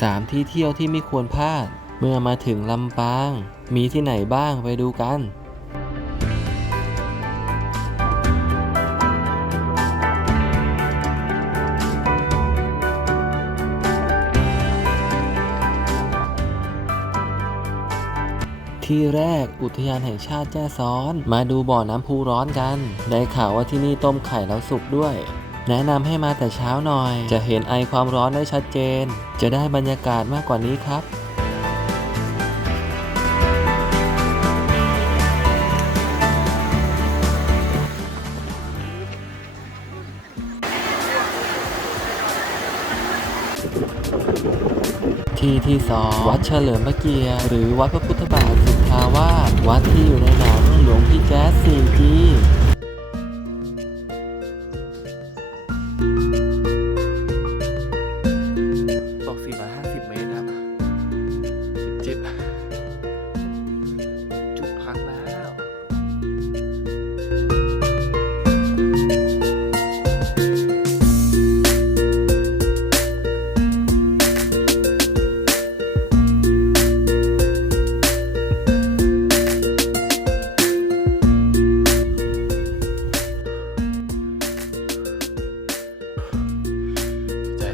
3 ที่เที่ยวที่ไม่ควรพลาด เมื่อมาถึงลำปาง มีที่ไหนบ้างไปดูกันที่แรกอุทยานแห่งชาติแจ้ซ้อน มาดูบ่อน้ำพุร้อนกัน ได้ข่าวว่าที่นี่ต้มไข่แล้วสุกด้วย แนะนำให้มาแต่เช้าหน่อย จะเห็นไอความร้อนได้ชัดเจน จะได้บรรยากาศมากกว่านี้ครับที่ที่สองวัดเฉลิมพระเกียรติหรือวัดพระพุทธบาทสุทธาวาสวัดที่อยู่ในหนังหลวงพี่แจ๊ส 4G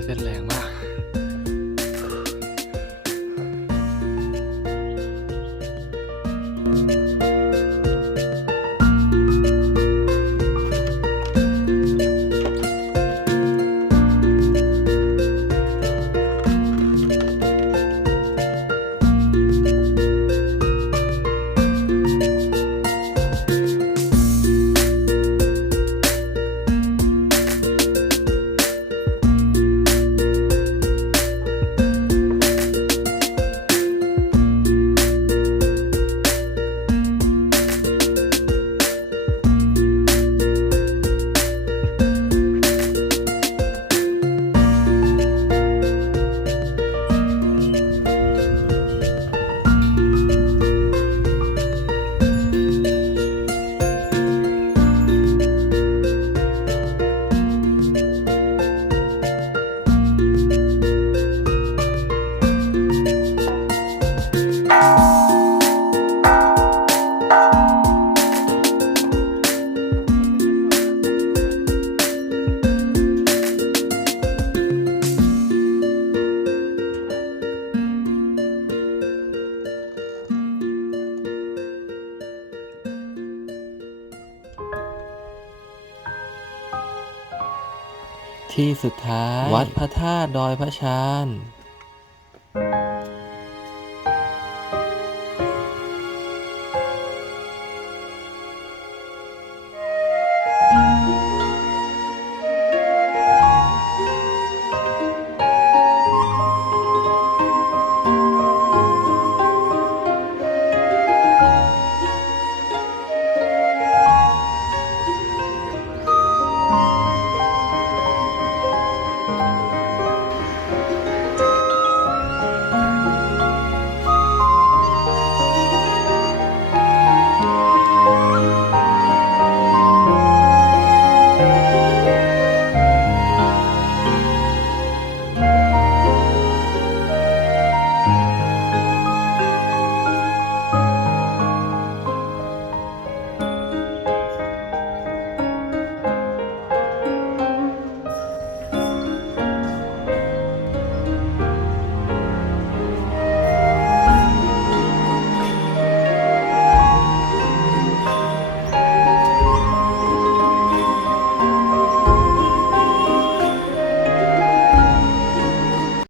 เส้นแรงมาก ที่สุดท้าย วัดพระธาตุดอยพระชาน